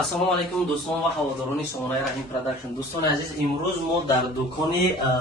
السلام علیکم دوستان و هواداران سامانه رحیم پروداکشن. دوستان عزیز، امروز ما در دکان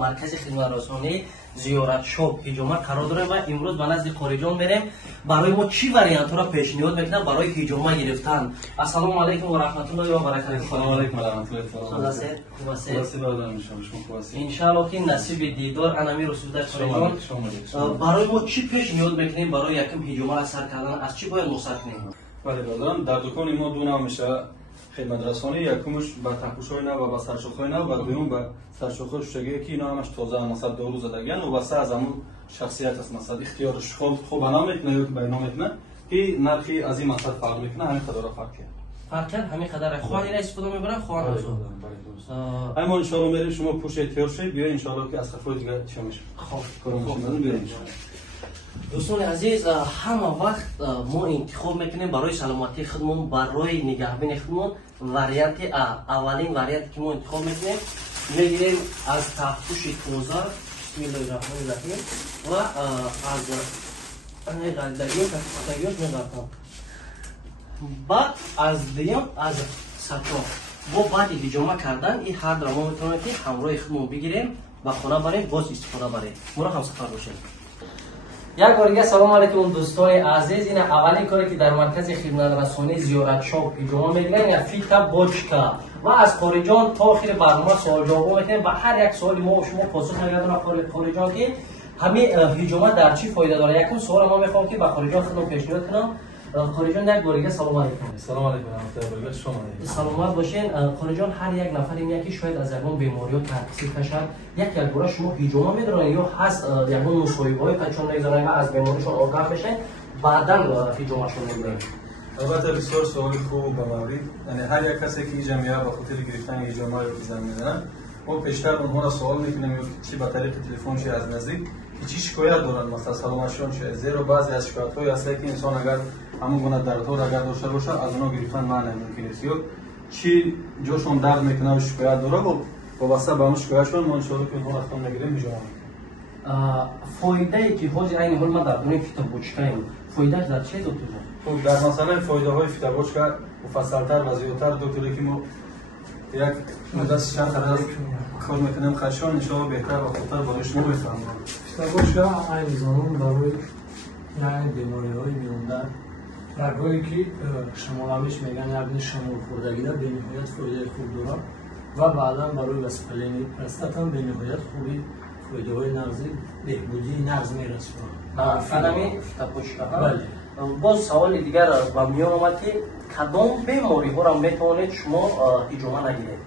مرکز خدمت رسانی زیارت شاپ هجومه قرار داریم و امروز به نزد قاریجان میریم برای ما چی واریانت را پیشنهاد میکنن برای هجومه گرفتن. السلام علیکم و رحمت الله و برکاته. السلام علیکم و رحمت الله. ان شاء الله که نصیب دیدار انمی رسول قاریجان. برای ما چی پیشنهاد میکنیم برای یکم هجومه را سر کردن؟ از چی باید مصرف کنیم؟ بله برادران، در دکان ما دو نوع میشه خدمت رسانی. یکمش با تپوش‌های نو و با سرشوخ‌های نو و دوم با سرشوخ‌های شوشگی که اینا همش تازه مثلا دارو زدگان و واسه از همون شخصیت است. مثلا اختیارش خوب بنا میکنه یا بیان میکنه که نرخی از این مثلا فرق میکنه. همین قدر فرق کرد. فرق کرد همین قدر. خواهی را استفاده میبرن خواهی اما ان شاء الله میریم شما پوش احتیاط شید بیا ان شاء الله که از خفای دیگه چه میشه. خب کارمون بریم. دوستان عزیز، همه وقت ما انتخاب میکنیم برای سلامتی خودمون، برای نگهبانی خودمون واریانت اولین واریانت که ما انتخاب میکنیم میگیریم از تفپوش تازه بسم الله الرحمن الرحیم و از قلدگیات میگردم. بعد از دیم از سطح با بعد هجومه کردن این هر در ما میتونیم که همراه خودمون بگیریم و خونه بریم باز استفاده بریم. مرا هم سفر باشیم. یک بار دیگه سلام علیکم دوستان عزیز. این اولین کاری که در مرکز خدمت رسانی زیارت شاپ هجومه میگیریم یا فیتا بوچکا و از قاریجان تا آخر برنامه سوال جواب میکنیم. با هر یک سوالی ما و شما پاسخ میدیم قاریجان که همین هجومه در چی فایده داره. یکم سوال ما میخوام که با قاریجان خودم پیشنهاد کنم. قاریجان یک بار دیگه سلام علیکم. سلام علیکم و رحمت الله و برکاته. شما سلامت باشین. قاریجان هر یک نفر یکی شاید از یگان بیماری‌ها ترسید کشد. یک بار شما هجومه میدارن یا هست یگان مصاحبه‌های پچون نمیزنن و از بیماریشون آگاه میشن بعداً هجومهشون میدن. البته بسیار سوال خوب و مورد. یعنی هر یک کسی که جمعیت به خاطر گرفتن هجومه رو زنگ میزنن ما پیشتر اونها را سوال میکنیم چی با طریق تلفن چی از نزدیک چی شکایت دارن مثلا سلامتشون چه زیرا بعضی از شکایت‌های هست که انسان اگر همون گونه دردها اگر داشته باشه از اونها گرفتن معنی ممکن است یا چی جوشون درد میکنه و شکایت داره و واسه با اون شکایتشون ما ان شاء الله که اونها رفتن نگیریم هجومه. فایده ای که حاضر این حال ما در دنیای فیتا بوچکاییم فایدهش در چه دکتر؟ خب در مثلا فایده های فیتا بوچکا مفصل‌تر و زیادتر دکتری که ما یک مدت چند قدر کار میکنیم خشان ان شاء الله بهتر و خوبتر برای شما بفهمم. فیتا بوچکا این زمان برای یعنی بیماری‌های میوندن رگایی که شما همیش میگن یعنی شمول خوردگی در بینهایت فایده خوب داره و بعدا برای وسیله پرستات هم بینهایت خوبی فایده های نغزی بهبودی نغز میرسونه. فنمی فیتا بوچکا. بله. باز سوال دیگر با میان آمد که کدام بیماری ها را میتوانید شما هجومه نگیرید؟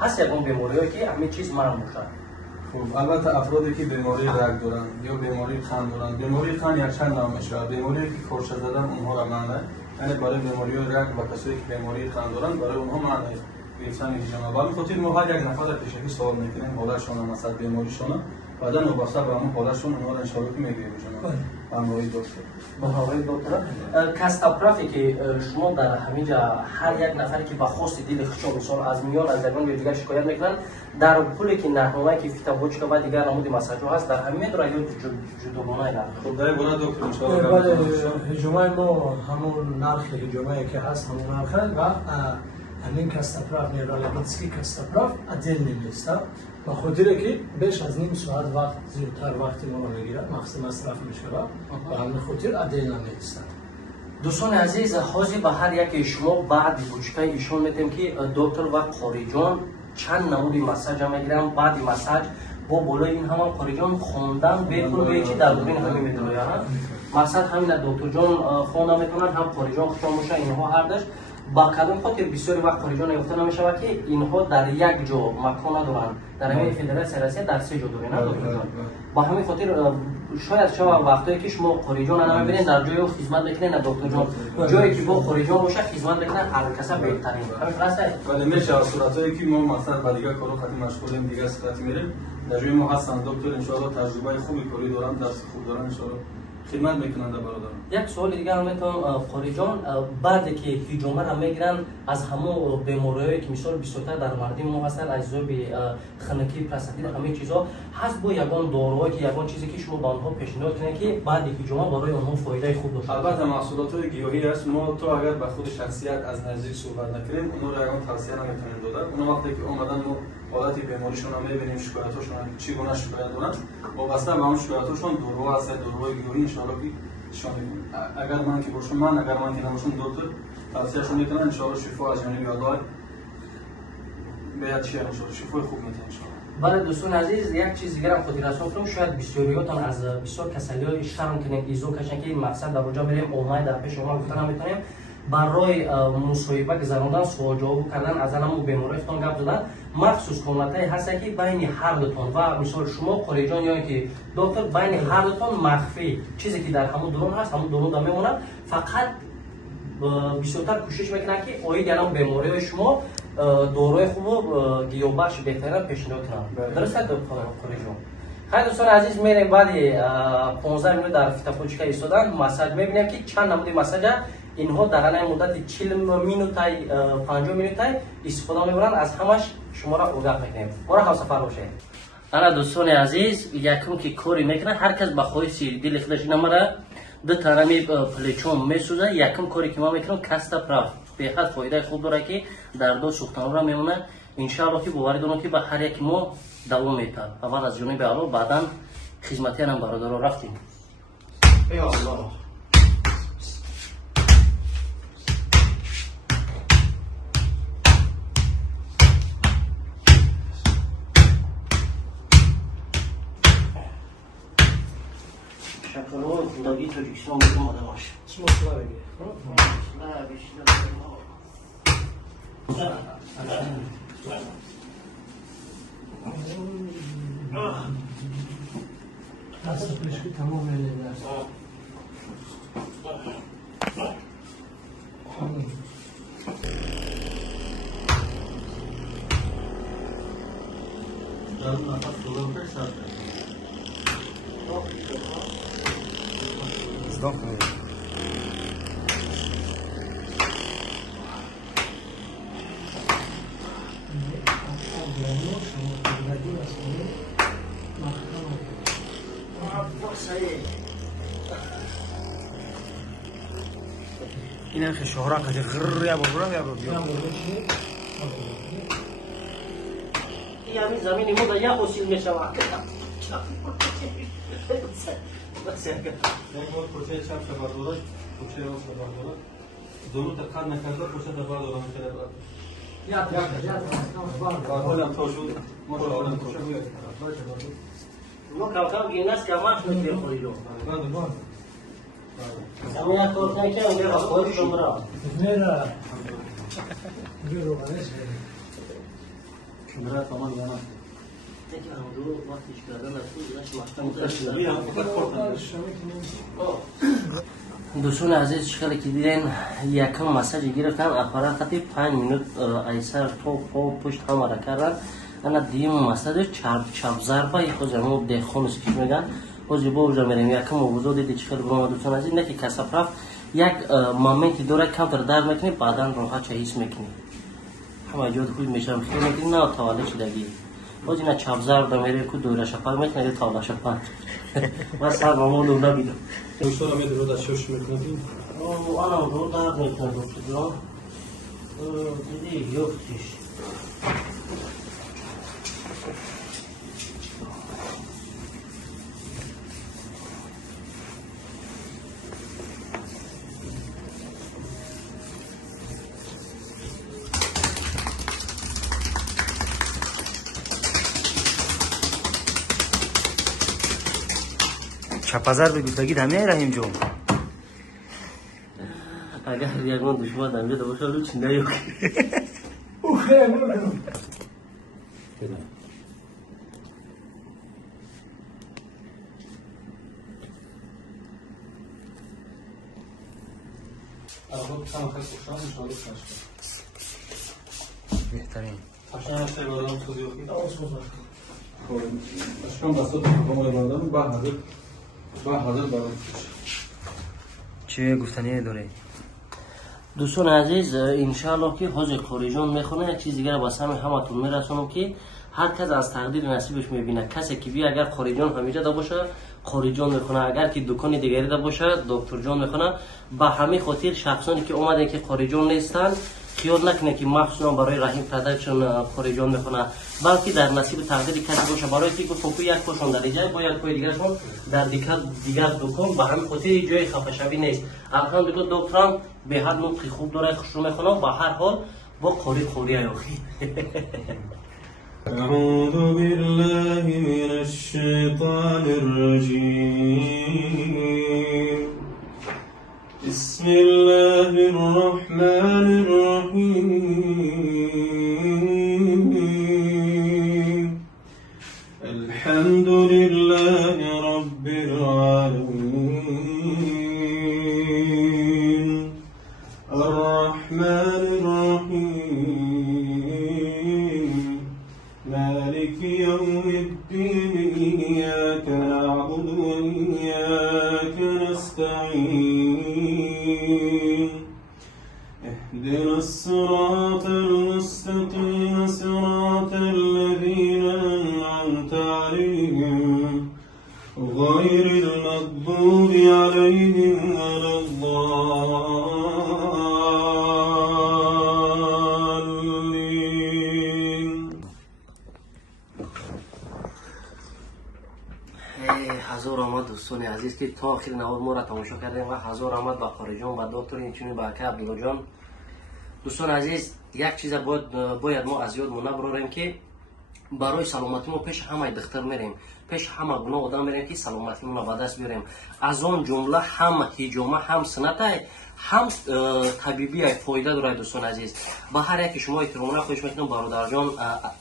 هست یکم بیماری‌هایی که همین چیز مرم باشد. خب البته افرادی که بیماری رگ دارن یا بیماری قند دارن، بیماری قند یک چند نام میشه. بیماری که خورشه زدن اونها را معنی یعنی برای بیماری رگ و کسایی که بیماری قند دارن برای اونها معنی گرفتن هجومه. ولی خاطر ما هر یک نفر را پیشگی سوال میکنیم حالشون مثلا بیماریشون بعدا وابسته به همون حالشون اونها را ان شاء الله که میگیریم همراهی دکتر. با همراهی دکتر. کاستاپرافی که شما در همینجا هر یک نفری که با خواست دل خشم مثال از میان از یگان یا دیگر شکایت میکنن در پولی که نرخ‌های که فیتا بوچکا و دیگر نمود مساج هست در همین داره یا جداگانه نرخ. خب در گونه دکتر ان شاء الله هجومه ما همون نرخ هجومه که هست همون نرخه و همین کاستاپراف نیرالابیتسکی کاستاپراف عدل نمیسته و خاطره که بیش از نیم ساعت وقت زیادتر وقتی ما رو میگیره مقصد مصرف میشه و همین خاطر عدل نمیسته. دوستان عزیز، حاضر به هر یک شما بعد بوچکای ایشون میتیم که دکتر و قاریجان چند نمود مساج میگیرن. بعد مساج با بالای این همان قاریجان خوندن بهتون به چی در بین همین میدونه ها مقصد همین دکتر جان خوندن میکنن هم قاریجان خوشا میشه. اینها هر داش با کدام خاطر بسیاری وقت قاریجان یافته نمیشه که اینها در یک جا مکان ندارن. در همین فدراسیون سیاسی در سه جا دارن دکتر جان. با همین خاطر شاید شما وقتی که شما قاریجان نمیبینید در جای خدمت میکنین دکتر جان جایی که با قاریجان باشه خدمت میکنن هر کس بهترین. همین درسته. ولی میشه صورتایی که ما مثلا با دیگه کارو خاطر مشغولیم دیگه صورت میریم در جای ما هستن دکتر ان شاء الله تجربه خوبی کاری دارن درس خوب دارن ان شاء الله خدمت میکنند برادران. یک سوال دیگه هم میتونم قاری جان، بعد که هجومه را میگیرن از همه بیماریایی که مثال بیشتر در مردم ما هستن، از ذوب خنکی پروستات همه چیزا هست، با یگان داروهایی که یگان چیزی که شما به آنها پیشنهاد کنید که بعد هجومه برای آنها فایده خوب داشته باشه؟ البته محصولات گیاهی است، ما تو اگر به خود شخصیت از نزدیک صحبت نکنیم اونها را یگان توصیه نمیتونیم دادن. اون وقتی که اومدن ما حالت بیماریشون رو میبینیم، شکایتاشون چی گونه شکایت دارن، وابسته به اون شکایتاشون داروها هست، داروهای گیاهی ان شاء الله که شما اگر من که باشم، اگر من که نباشم دکتر توصیهشون میکنم ان شاء الله شفا از جانب الله بیاد شیر ان شاء الله شفای خوب میده ان شاء الله. برای دوستان عزیز یک چیز دیگر هم خودی رسول کنم، شاید بسیاریاتان از بسیار کسالی‌های شرم کنید ایزو کشن که مقصد در اونجا بریم اومای در پیش شما گفتن میتونیم برای مصاحبه گذراندن سوال جواب کردن از همون بیماریتون گپ زدن، مخصوص کاملتای هست که بین هر دوتون و مثال شما قاری جان یا که دکتر بین هر دوتون مخفی چیزی که در همون درون هست همون درون میمونه، فقط بیشتر کوشش میکنن که اوید یعنی بیماری شما داروی خوب و گیاهبخش بهتره پیشنهاد کنم. درسته دکتر قاری جان؟ خیلی دوستان عزیز میریم بعد 15 مینوت در فتاپوچکا ایستادن مساج میبینیم که چند نمود مساج اینها در این مدت 40 مینوت تا 50 مینوت استفاده میبرن، از همش شما را آگاه میکنیم. ما را همسفر باشه. انا دوستان عزیز یکم که کاری میکنه هر کس به خواهش دل خودش نمره دو ترمی پلیچون میسوزه، یکم کاری که ما میکنم کاست پراف بهت فایده خوب داره که درد سوختن را میمونه ان شاء الله که باور دارم که به هر یک ما دوام میده. اول از جانب اول بعدا خدمتی هم برادر رفتیم. ای الله شکل‌های زندگی تاجیکستان میتونم آده باشه. چی مطلع بگی؟ نه بیشتر دست پشکی تمام میلیده است. درون نفس دوران پیش شد. Stop me. این هم که شهران کجا غرر یا برورم یا برورم یا همین زمینی ما در یک حسیل می شود. یک بار کوچه چپ سفر داره، کوچه راست سفر داره، دونو تا قد نکرده کوچه تا بعد دارم میتونه برد. حالا هم تا شد، ما حالا هم تا شد. ما کم گینست که همه شد بخوری رو. همه یک کار کنی که اونگه بخوری شمرا. میره. میره رو بنش شمرا تمام یعنی. یکی هم دو وقتیش کردن از خود دوستان عزیز شکلی که دیدین یکم مساج گرفتن اپارات 5 مینوت ایسر تو پشت هم را کردن. انا دیم مساج چپ ضربه یک زمین دخونش که میگن اوزی با اوجا میریم یکم موضوع دیدی چکلی برام دوستان عزیز نه که کسب رفت یک مومنتی دوره کمتر در میکنی بعدا راحت چه حس میکنی همه جود خوب میشم خیلی میکنی نه تاله شدگی باز اینا چپ ضرب میره کو دوره شفا میکنه تاله شفا من سر مامون رو نبیدم دوستان امید رو دست شوش میکنیم انا رو درد میکنه دوستان دیدی یفتیش چپازر بگید بگید همه رحیم جون اگر یکمان دشمن دمیده باشه رو چنده یکی اوه برو بهترین اشکان هسته بادم توضیح بخید اشکان بسات حکام بادم به حضرت برای چه گفتنی داره؟ دوستان عزیز انشاءالله که حاج قاری جان میخونه چیز دیگه با سهم همتون میرسونم که هر کس از تقدیر نصیبش میبینه. کسی که بی اگر قاری جان همیشه دا باشه قاری جان میخونه، اگر که دکان دیگری دا باشه دکتر جان میخونه. با همه خاطر شخصانی که اومدن که قاری جان نیستن خیال نکنه که مخصوصا برای رحیم پروداکشن قاری جان میخونه، بلکه در نصیب تقدیر کسی باشه. برای که گفتم که یک پاشون در اینجا با یک پای دیگرشون در دیگر دکان، با همه خاطر جای خفشوی نیست. الحمدلله دکترم به هر نطقی خوب داره، خوش رو میخونه. با هر حال با قاری آخی. أعوذ بالله من الشيطان الرجيم بسم الله الرحمن الرحيم الحمد لله رب العالمين الرحمن الرحيم مالك يوم الدين إياك نعبد وإياك نستعين اهدنا الصراط المستقيم صراط الذين أنعمت عليهم غير المغضوب عليهم ولا الضالين. هزار آمد دوستان عزیز که تا آخر نوار ما را تماشا کردیم و هزار آمد با قاری جان و دکتر اینچنین با اکا عبدالله جان. دوستان عزیز یک چیز باید ما از یادمون نبراریم که برای سلامتی ما پیش همه دختر میریم، پیش همه گناه آدم میریم که سلامتی ما به دست بیاریم. از آن جمله هم حجامه هم سنت هم طبیبی فایده داره. دوستان عزیز با هر یکی شما احترام خوش میکنم برادر جان،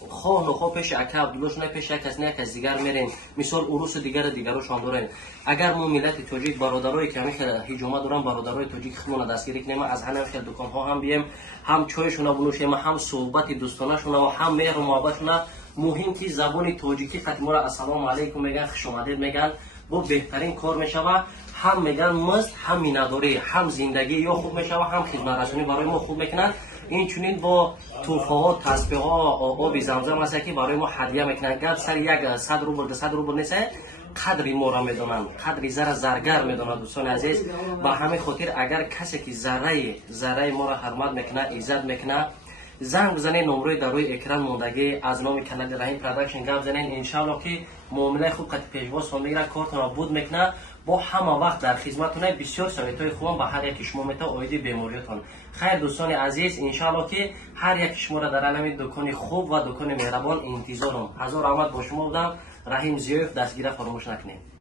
خواه نخواه پیش اکا عبدالله شونه پیش یک کس نه کس دیگر میرین، مثال عروس دیگرشان دارین. اگر ما ملت تاجیک برادرای که همیشه حجامه دارن برادرای تاجیک خودمون دستگیری کنیم، از همه دکان ها هم بیم، هم چایشون بنوشیم، هم صحبت دوستانه شون و هم مهر و محبت شون. مهم که زبان تاجیکی خط ما را السلام علیکم میگن، خوش آمدید میگن، با بهترین کار میشوه. هم میگن مزد هم میناداری هم زندگی یا خوب میشوه هم خدمت رسانی برای ما خوب میکنن. این چنین با توفه ها تسبیح ها آب زمزم هست که برای ما هدیه میکنن. گرد سر یک 100 روبل 200 روبل نیست، قدری ما را میدونن، قدری زرگر میدونن. دوستان عزیز با همه خاطر اگر کسی که ذره ما را حرمت میکنه عزت میکنه زنگ بزنین، نمره در روی اکران موندگی از نام کانال رحیم پروداکشن گپ بزنین. انشالله که معامله خوب قد پیشواز میره، کارتون بود میکنه، با همه وقت در خدمتتونه. بسیار سایتای خوبم با هر یک شما میته اویدی بیماریتون. خیر دوستان عزیز انشالله که هر یک شما را در علم دکان خوب و دکان مهربان انتظارم. هزار رحمت با شما بودم. رحیم زیوف دستگیره فراموش نکنید.